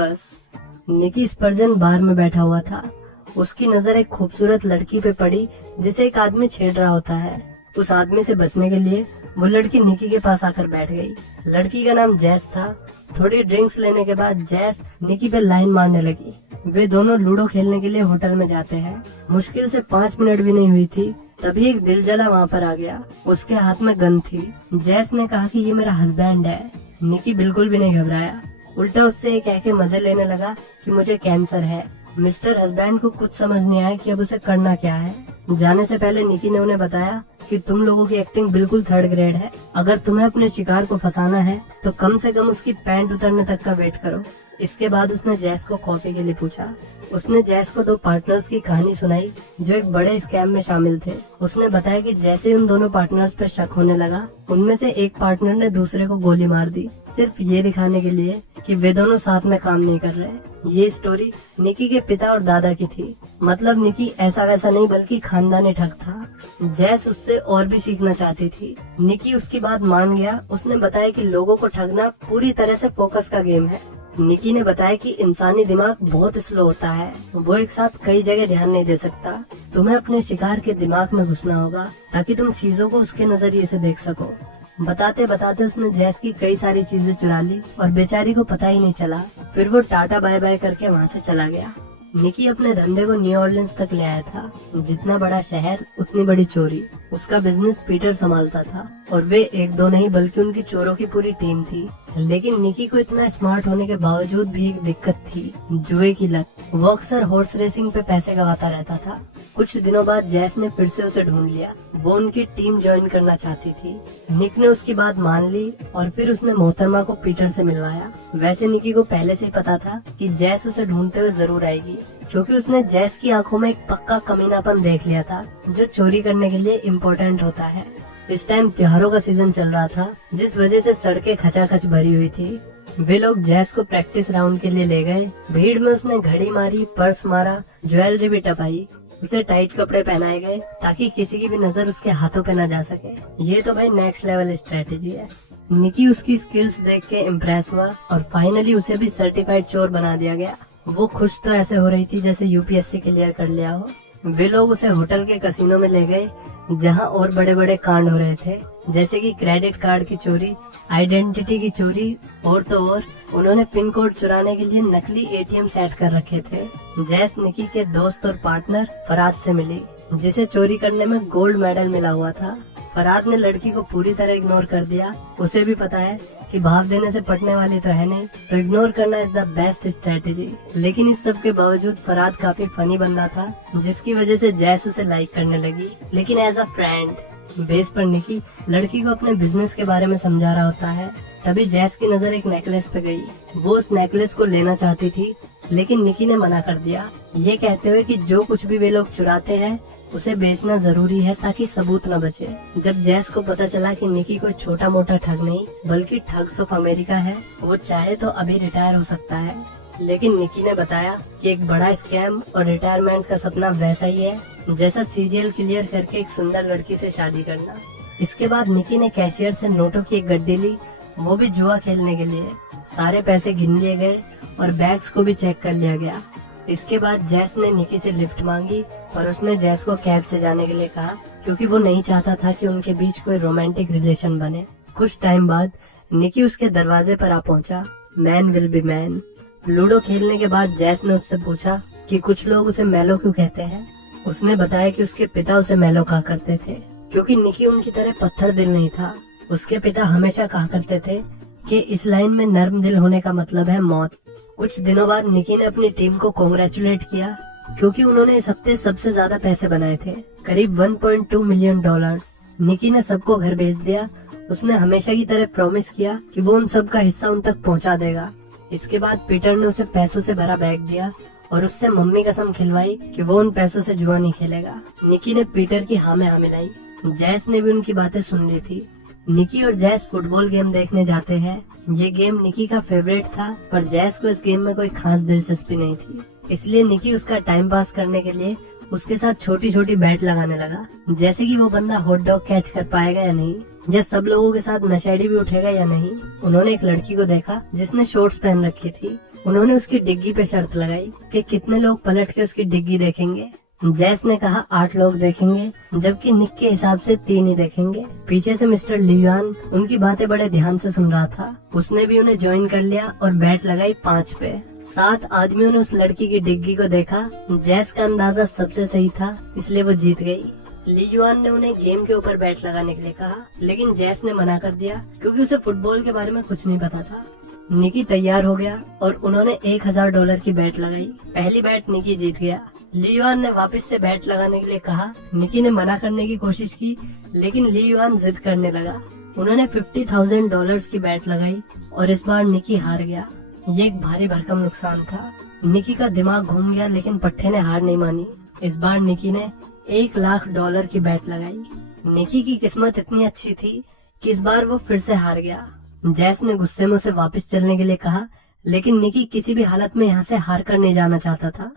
Focus. निकी स्पर्जन बार में बैठा हुआ था। उसकी नजर एक खूबसूरत लड़की पे पड़ी जिसे एक आदमी छेड़ रहा होता है। उस आदमी से बचने के लिए वो लड़की निकी के पास आकर बैठ गई। लड़की का नाम जैस था। थोड़ी ड्रिंक्स लेने के बाद जैस निकी पे लाइन मारने लगी। वे दोनों लूडो खेलने के लिए होटल में जाते हैं। मुश्किल से 5 मिनट भी नहीं हुई थी तभी एक दिलजला वहाँ पर आ गया। उसके हाथ में गन थी। जैस ने कहा कि ये मेरा हस्बैंड है। निकी बिल्कुल भी नहीं घबराया, उल्टा उससे ये कह के मजे लेने लगा कि मुझे कैंसर है। मिस्टर हस्बैंड को कुछ समझ नहीं आया कि अब उसे करना क्या है। जाने से पहले निकी ने उन्हें बताया कि तुम लोगों की एक्टिंग बिल्कुल 3rd ग्रेड है। अगर तुम्हें अपने शिकार को फंसाना है तो कम से कम उसकी पैंट उतरने तक का वेट करो। इसके बाद उसने जैस को कॉफी के लिए पूछा। उसने जैस को 2 पार्टनर्स की कहानी सुनाई जो एक बड़े स्कैम में शामिल थे। उसने बताया कि जैसे उन दोनों पार्टनर्स पर शक होने लगा, उनमें से एक पार्टनर ने दूसरे को गोली मार दी, सिर्फ ये दिखाने के लिए कि वे दोनों साथ में काम नहीं कर रहे। ये स्टोरी निकी के पिता और दादा की थी। मतलब निकी ऐसा वैसा नहीं बल्कि खानदानी ठग था। जैस उससे और भी सीखना चाहती थी। निकी उसकी बात मान गया। उसने बताया कि लोगों को ठगना पूरी तरह से फोकस का गेम है। निकी ने बताया कि इंसानी दिमाग बहुत स्लो होता है, वो एक साथ कई जगह ध्यान नहीं दे सकता। तुम्हें अपने शिकार के दिमाग में घुसना होगा ताकि तुम चीजों को उसके नजरिए से देख सको। बताते बताते उसने जैस की कई सारी चीजें चुरा ली और बेचारी को पता ही नहीं चला। फिर वो टाटा बाय बाय करके वहाँ से चला गया। निकी अपने धंधे को न्यू ऑर्लिन्स तक ले आया था। जितना बड़ा शहर उतनी बड़ी चोरी। उसका बिजनेस पीटर संभालता था और वे 1-2 नहीं बल्कि उनकी चोरों की पूरी टीम थी। लेकिन निकी को इतना स्मार्ट होने के बावजूद भी एक दिक्कत थी, जुए की लत। वो अक्सर हॉर्स रेसिंग पे पैसे गवाता रहता था। कुछ दिनों बाद जैस ने फिर से उसे ढूंढ लिया। वो उनकी टीम ज्वाइन करना चाहती थी। निक ने उसकी बात मान ली और फिर उसने मोहतरमा को पीटर से मिलवाया। वैसे निकी को पहले से ही पता था कि जैस उसे ढूंढते हुए जरूर आएगी, क्योंकि उसने जैस की आंखों में एक पक्का कमीनापन देख लिया था जो चोरी करने के लिए इम्पोर्टेंट होता है। इस टाइम त्योहारों का सीजन चल रहा था, जिस वजह से सड़कें खचाखच भरी हुई थी। वे लोग जैस को प्रैक्टिस राउंड के लिए ले गए। भीड़ में उसने घड़ी मारी, पर्स मारा, ज्वेलरी भी टपाई। उसे टाइट कपड़े पहनाए गए ताकि किसी की भी नजर उसके हाथों पे न जा सके। ये तो भाई नेक्स्ट लेवल स्ट्रेटेजी है। निकी उसकी स्किल्स देख के इम्प्रेस हुआ और फाइनली उसे भी सर्टिफाइड चोर बना दिया गया। वो खुश तो ऐसे हो रही थी जैसे यूपीएससी क्लियर कर लिया हो। वे लोग उसे होटल के कसिनो में ले गए जहां और बड़े बड़े कांड हो रहे थे, जैसे कि क्रेडिट कार्ड की चोरी, आइडेंटिटी की चोरी और तो और उन्होंने पिन कोड चुराने के लिए नकली एटीएम सेट कर रखे थे। जैस निकी के दोस्त और पार्टनर फराद से मिली, जिसे चोरी करने में गोल्ड मेडल मिला हुआ था। फराद ने लड़की को पूरी तरह इग्नोर कर दिया। उसे भी पता है कि भाव देने से पटने वाली तो है नहीं, तो इग्नोर करना इज द बेस्ट स्ट्रेटेजी। लेकिन इस सब के बावजूद फराद काफी फनी बंदा था, जिसकी वजह से जैस उसे लाइक करने लगी, लेकिन एज अ फ्रेंड। बेस पर निकी लड़की को अपने बिजनेस के बारे में समझा रहा होता है। तभी जैस की नजर एक नेकलेस पे गई। वो उस नेकलेस को लेना चाहती थी, लेकिन निकी ने मना कर दिया, ये कहते हुए कि जो कुछ भी वे लोग चुराते हैं उसे बेचना जरूरी है ताकि सबूत न बचे। जब जैस को पता चला कि निकी कोई छोटा मोटा ठग नहीं बल्कि ठग्स ऑफ अमेरिका है, वो चाहे तो अभी रिटायर हो सकता है। लेकिन निकी ने बताया कि एक बड़ा स्कैम और रिटायरमेंट का सपना वैसा ही है जैसा सीजीएल क्लियर करके एक सुंदर लड़की से शादी करना। इसके बाद निकी ने कैशियर से नोटों की एक गड्डी ली, वो भी जुआ खेलने के लिए। सारे पैसे गिन लिए गए और बैग्स को भी चेक कर लिया गया। इसके बाद जैस ने निकी से लिफ्ट मांगी और उसने जैस को कैब से जाने के लिए कहा, क्योंकि वो नहीं चाहता था कि उनके बीच कोई रोमांटिक रिलेशन बने। कुछ टाइम बाद निकी उसके दरवाजे पर आ पहुंचा। Man will be man. Ludo खेलने के बाद जैस ने उससे पूछा कि कुछ लोग उसे मेलो क्यों कहते हैं। उसने बताया कि उसके पिता उसे मेलो कहा करते थे, क्योंकि निकी उनकी तरह पत्थर दिल नहीं था। उसके पिता हमेशा कहा करते थे कि इस लाइन में नर्म दिल होने का मतलब है मौत। कुछ दिनों बाद निकी ने अपनी टीम को कांग्रेचुलेट किया, क्योंकि उन्होंने इस हफ्ते सबसे ज्यादा पैसे बनाए थे, करीब $1.2 मिलियन। निकी ने सबको घर भेज दिया। उसने हमेशा की तरह प्रॉमिस किया कि वो उन सब का हिस्सा उन तक पहुंचा देगा। इसके बाद पीटर ने उसे पैसों से भरा बैग दिया और उससे मम्मी कसम खिलवाई कि वो उन पैसों से जुआ नहीं खेलेगा। निकी ने पीटर की हाँ में हाँ मिलाई। जैस ने भी उनकी बातें सुन ली थी। निकी और जैस फुटबॉल गेम देखने जाते हैं। ये गेम निकी का फेवरेट था, पर जैस को इस गेम में कोई खास दिलचस्पी नहीं थी, इसलिए निकी उसका टाइम पास करने के लिए उसके साथ छोटी छोटी बैट लगाने लगा, जैसे कि वो बंदा हॉट डॉग कैच कर पाएगा या नहीं। जैस सब लोगों के साथ नशेड़ी भी उठेगा या नहीं। उन्होंने एक लड़की को देखा जिसने शॉर्ट्स पहन रखी थी। उन्होंने उसकी डिग्गी पे शर्त लगाई कि कितने लोग पलट के उसकी डिग्गी देखेंगे। जैस ने कहा 8 लोग देखेंगे, जबकि निक के हिसाब से 3 ही देखेंगे। पीछे से मिस्टर लियुआन उनकी बातें बड़े ध्यान से सुन रहा था। उसने भी उन्हें ज्वाइन कर लिया और बैट लगाई 5 पे। 7 आदमियों ने उस लड़की की डिग्गी को देखा। जैस का अंदाजा सबसे सही था, इसलिए वो जीत गई। लियुआन ने उन्हें गेम के ऊपर बैट लगाने के लिए कहा, लेकिन जैस ने मना कर दिया क्योंकि उसे फुटबॉल के बारे में कुछ नहीं पता था। निकी तैयार हो गया और उन्होंने $1000 की बैट लगाई। पहली बैट निकी जीत गया। लियुआन ने वापस से बैट लगाने के लिए कहा। निकी ने मना करने की कोशिश की, लेकिन लियुआन जिद करने लगा। उन्होंने $50,000 की बैट लगाई और इस बार निकी हार गया। ये एक भारी भरकम नुकसान था। निकी का दिमाग घूम गया, लेकिन पट्टे ने हार नहीं मानी। इस बार निकी ने $1,00,000 की बैट लगाई। निकी की किस्मत इतनी अच्छी थी कि इस बार वो फिर से हार गया। जैस ने गुस्से में उसे वापस चलने के लिए कहा, लेकिन निकी किसी भी हालत में यहाँ से हार कर नहीं जाना चाहता था।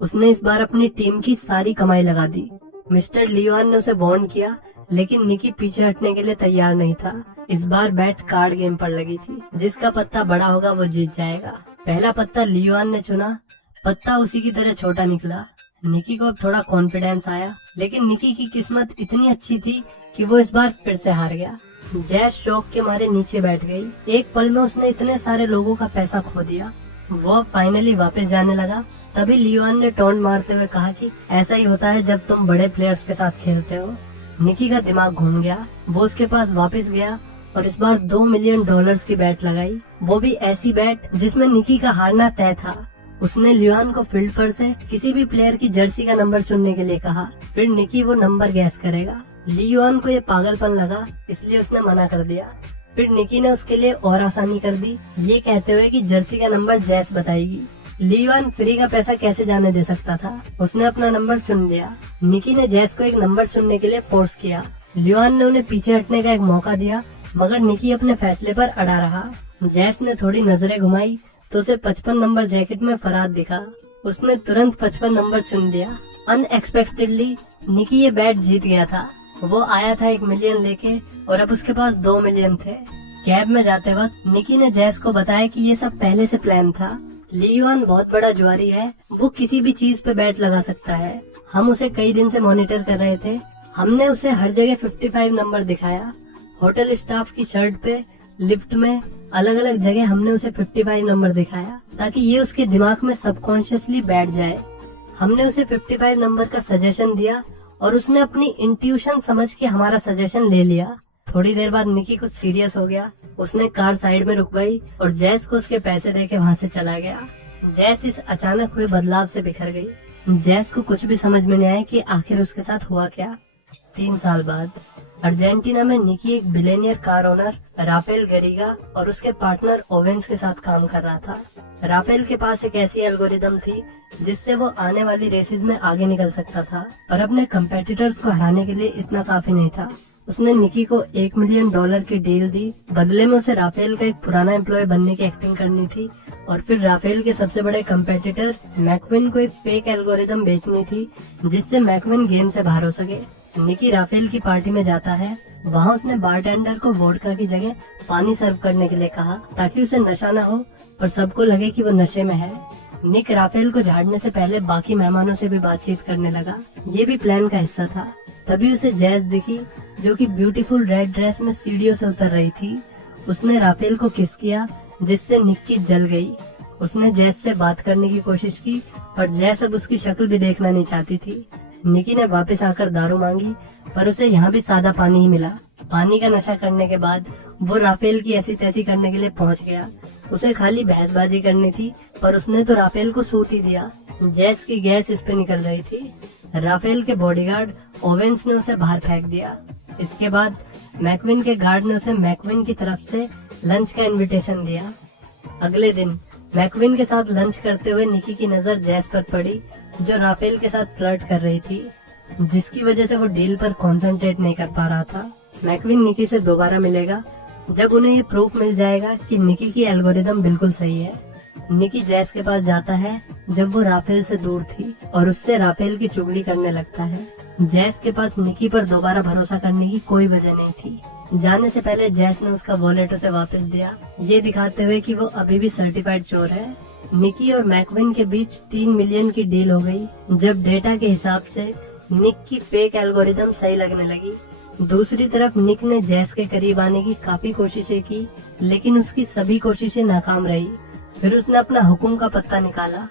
उसने इस बार अपनी टीम की सारी कमाई लगा दी। मिस्टर लियुआन ने उसे वार्न किया, लेकिन निकी पीछे हटने के लिए तैयार नहीं था। इस बार बैट कार्ड गेम पर लगी थी। जिसका पत्ता बड़ा होगा वो जीत जाएगा। पहला पत्ता लियुआन ने चुना। पत्ता उसी की तरह छोटा निकला। निकी को अब थोड़ा कॉन्फिडेंस आया, लेकिन निकी की किस्मत इतनी अच्छी थी कि वो इस बार फिर से हार गया। जैस शौक के मारे नीचे बैठ गई। एक पल में उसने इतने सारे लोगों का पैसा खो दिया। वो फाइनली वापस जाने लगा। तभी लियुआन ने टोन मारते हुए कहा कि ऐसा ही होता है जब तुम बड़े प्लेयर्स के साथ खेलते हो। निकी का दिमाग घूम गया। वो उसके पास वापस गया और इस बार $2 मिलियन की बैट लगाई। वो भी ऐसी बैट जिसमें निकी का हारना तय था। उसने लियुआन को फील्ड पर से किसी भी प्लेयर की जर्सी का नंबर चुनने के लिए कहा, फिर निकी वो नंबर गैस करेगा। लियुआन को ये पागलपन लगा, इसलिए उसने मना कर दिया। फिर निकी ने उसके लिए और आसानी कर दी, ये कहते हुए कि जर्सी का नंबर जैस बताएगी। लियुआन फ्री का पैसा कैसे जाने दे सकता था। उसने अपना नंबर चुन लिया। निकी ने जैस को एक नंबर चुनने के लिए फोर्स किया। लियुआन ने उन्हें पीछे हटने का एक मौका दिया, मगर निकी अपने फैसले पर अड़ा रहा। जैस ने थोड़ी नजरें घुमाई तो उसे 55 नंबर जैकेट में फराद दिखा। उसने तुरंत 55 नंबर चुन लिया। अनएक्सपेक्टेडली निकी ये बैट जीत गया था। वो आया था 1 मिलियन लेके और अब उसके पास 2 मिलियन थे। कैब में जाते वक्त निकी ने जैस को बताया कि ये सब पहले से प्लान था। लियुआन बहुत बड़ा जुआरी है, वो किसी भी चीज पे बैट लगा सकता है। हम उसे कई दिन से मॉनिटर कर रहे थे। हमने उसे हर जगह 55 नंबर दिखाया। होटल स्टाफ की शर्ट पे, लिफ्ट में, अलग अलग जगह हमने उसे 55 नंबर दिखाया, ताकि ये उसके दिमाग में सबकॉन्शियसली बैठ जाए। हमने उसे 55 नंबर का सजेशन दिया और उसने अपनी इंट्यूशन समझ के हमारा सजेशन ले लिया। थोड़ी देर बाद निकी कुछ सीरियस हो गया। उसने कार साइड में रुकवाई और जैस को उसके पैसे देके वहाँ से चला गया। जैस इस अचानक हुए बदलाव से बिखर गई। जैस को कुछ भी समझ में नहीं आया कि आखिर उसके साथ हुआ क्या। 3 साल बाद अर्जेंटीना में निकी एक बिलियनियर कार ओनर राफेल गरीगा और उसके पार्टनर ओवेंस के साथ काम कर रहा था। राफेल के पास एक ऐसी एल्गोरिदम थी जिससे वो आने वाली रेसेस में आगे निकल सकता था, पर अपने कंपेटिटर्स को हराने के लिए इतना काफी नहीं था। उसने निकी को $1 मिलियन की डील दी। बदले में उसे राफेल का एक पुराना एम्प्लॉय बनने की एक्टिंग करनी थी और फिर राफेल के सबसे बड़े कंपेटिटर मैकविन को एक फेक एल्गोरिदम बेचनी थी जिससे मैकविन गेम से बाहर हो सके। निकी राफेल की पार्टी में जाता है। वहाँ उसने बारटेंडर को वोडका की जगह पानी सर्व करने के लिए कहा, ताकि उसे नशा न हो पर सबको लगे कि वो नशे में है। निक राफेल को झाड़ने से पहले बाकी मेहमानों से भी बातचीत करने लगा। ये भी प्लान का हिस्सा था। तभी उसे जैस दिखी, जो कि ब्यूटीफुल रेड ड्रेस में सीढ़ियों से उतर रही थी। उसने राफेल को किस किया, जिससे निक्की जल गई। उसने जैस से बात करने की कोशिश की, पर जैस अब उसकी शक्ल भी देखना नहीं चाहती थी। निकी ने वापस आकर दारू मांगी, पर उसे यहाँ भी सादा पानी ही मिला। पानी का नशा करने के बाद वो राफेल की ऐसी तैसी करने के लिए पहुँच गया। उसे खाली बहसबाजी करनी थी, पर उसने तो राफेल को सूत ही दिया। जैस की गैस इस पे निकल रही थी। राफेल के बॉडीगार्ड ओवेंस ने उसे बाहर फेंक दिया। इसके बाद मैकविन के गार्ड ने उसे मैकविन की तरफ से लंच का इनविटेशन दिया। अगले दिन मैकविन के साथ लंच करते हुए निकी की नजर जैस पर पड़ी, जो राफेल के साथ फ्लर्ट कर रही थी, जिसकी वजह से वो डील पर कंसंट्रेट नहीं कर पा रहा था। मैकविन निकी से दोबारा मिलेगा जब उन्हें ये प्रूफ मिल जाएगा कि निकी की एल्गोरिदम बिल्कुल सही है। निकी जैस के पास जाता है जब वो राफेल से दूर थी और उससे राफेल की चुगली करने लगता है। जैस के पास निकी पर दोबारा भरोसा करने की कोई वजह नहीं थी। जाने से पहले जैस ने उसका वॉलेट उसे वापस दिया, ये दिखाते हुए कि वो अभी भी सर्टिफाइड चोर है। निकी और मैकविन के बीच 3 मिलियन की डील हो गई, जब डेटा के हिसाब से निक की फेक एल्गोरिदम सही लगने लगी। दूसरी तरफ निक ने जैस के करीब आने की काफी कोशिशें की, लेकिन उसकी सभी कोशिशें नाकाम रही। फिर उसने अपना हुक्म का पत्ता निकाला,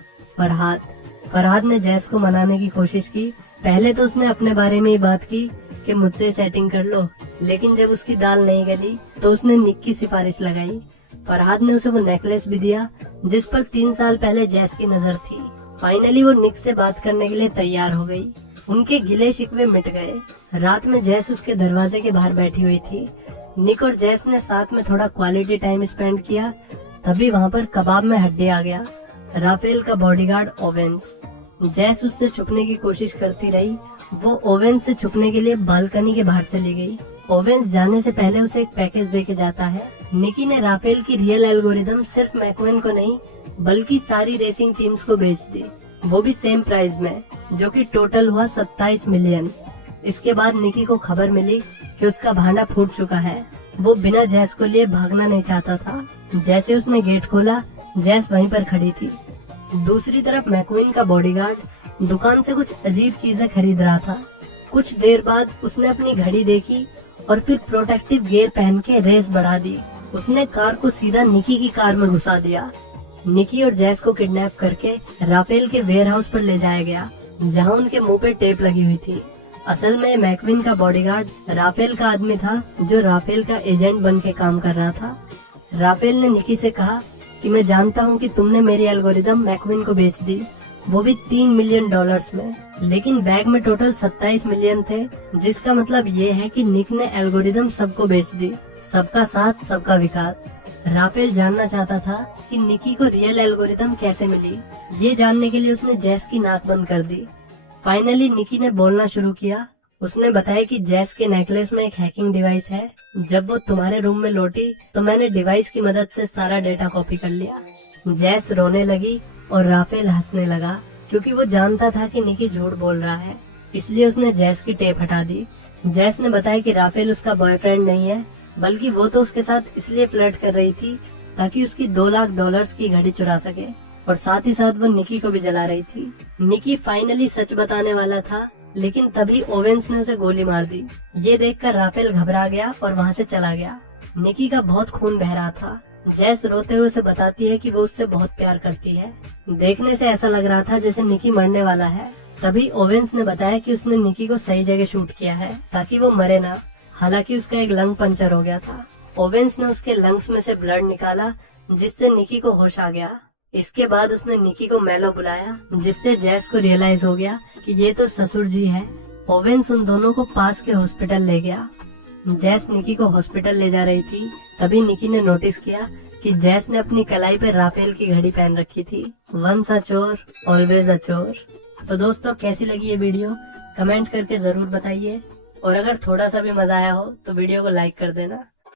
फरहाद ने जैस को मनाने की कोशिश की। पहले तो उसने अपने बारे में ही बात की कि मुझसे सेटिंग कर लो, लेकिन जब उसकी दाल नहीं गली तो उसने निक की सिफारिश लगाई। फरहाद ने उसे वो नेकलेस भी दिया जिस पर 3 साल पहले जैस की नजर थी। फाइनली वो निक से बात करने के लिए तैयार हो गई। उनके गिले शिकवे मिट गए। रात में जैस उसके दरवाजे के बाहर बैठी हुई थी। निक और जैस ने साथ में थोड़ा क्वालिटी टाइम स्पेंड किया। तभी वहाँ पर कबाब में हड्डी आ गया, राफेल का बॉडीगार्ड ओवेंस। जैस उससे छुपने की कोशिश करती रही। वो ओवेंस से छुपने के लिए बालकनी के बाहर चली गई। ओवेंस जाने से पहले उसे एक पैकेज देके जाता है। निकी ने राफेल की रियल एल्गोरिदम सिर्फ मैकविन को नहीं बल्कि सारी रेसिंग टीम्स को बेच दी, वो भी सेम प्राइस में, जो कि टोटल हुआ 27 मिलियन। इसके बाद निकी को खबर मिली कि उसका भांडा फूट चुका है। वो बिना जैस को लिए भागना नहीं चाहता था। जैसे उसने गेट खोला, जैस वहीं पर खड़ी थी। दूसरी तरफ मैकविन का बॉडीगार्ड दुकान से कुछ अजीब चीजें खरीद रहा था। कुछ देर बाद उसने अपनी घड़ी देखी और फिर प्रोटेक्टिव गियर पहन के रेस बढ़ा दी। उसने कार को सीधा निकी की कार में घुसा दिया। निकी और जैस को किडनैप करके राफेल के वेयरहाउस पर ले जाया गया, जहां उनके मुंह पे टेप लगी हुई थी। असल में मैकविन का बॉडीगार्ड राफेल का आदमी था, जो राफेल का एजेंट बन के काम कर रहा था। राफेल ने निकी से कहा कि मैं जानता हूँ कि तुमने मेरी एल्गोरिदम मैकविन को बेच दी, वो भी $3 मिलियन में, लेकिन बैग में टोटल 27 मिलियन थे, जिसका मतलब ये है कि निक ने एल्गोरिदम सबको बेच दी। सबका साथ सबका विकास। राफेल जानना चाहता था कि निकी को रियल एल्गोरिदम कैसे मिली। ये जानने के लिए उसने जैस की नाक बंद कर दी। फाइनली निकी ने बोलना शुरू किया। उसने बताया कि जैस के नेकलेस में एक हैकिंग डिवाइस है। जब वो तुम्हारे रूम में लौटी तो मैंने डिवाइस की मदद से सारा डेटा कॉपी कर लिया। जैस रोने लगी और राफेल हंसने लगा, क्योंकि वो जानता था कि निकी झूठ बोल रहा है। इसलिए उसने जैस की टेप हटा दी। जैस ने बताया कि राफेल उसका बॉयफ्रेंड नहीं है, बल्कि वो तो उसके साथ इसलिए फ्लर्ट कर रही थी ताकि उसकी $2 लाख की घड़ी चुरा सके, और साथ ही साथ वो निकी को भी जला रही थी। निकी फाइनली सच बताने वाला था, लेकिन तभी ओवेंस ने उसे गोली मार दी। ये देखकर राफेल घबरा गया और वहाँ से चला गया। निकी का बहुत खून बह रहा था। जैस रोते हुए उसे बताती है कि वो उससे बहुत प्यार करती है। देखने से ऐसा लग रहा था जैसे निकी मरने वाला है। तभी ओवेंस ने बताया कि उसने निकी को सही जगह शूट किया है ताकि वो मरे ना। हालांकि उसका एक लंग पंचर हो गया था। ओवेंस ने उसके लंग्स में से ब्लड निकाला, जिससे निकी को होश आ गया। इसके बाद उसने निकी को मेलो बुलाया, जिससे जैस को रियलाइज हो गया कि ये तो ससुर जी है। ओवेंस उन दोनों को पास के हॉस्पिटल ले गया। जैस निकी को हॉस्पिटल ले जा रही थी, तभी निकी ने नोटिस किया कि जैस ने अपनी कलाई पे राफेल की घड़ी पहन रखी थी। वंस अ चोर ऑलवेज अ चोर। तो दोस्तों, कैसी लगी ये वीडियो कमेंट करके जरूर बताइए, और अगर थोड़ा सा भी मजा आया हो तो वीडियो को लाइक कर देना।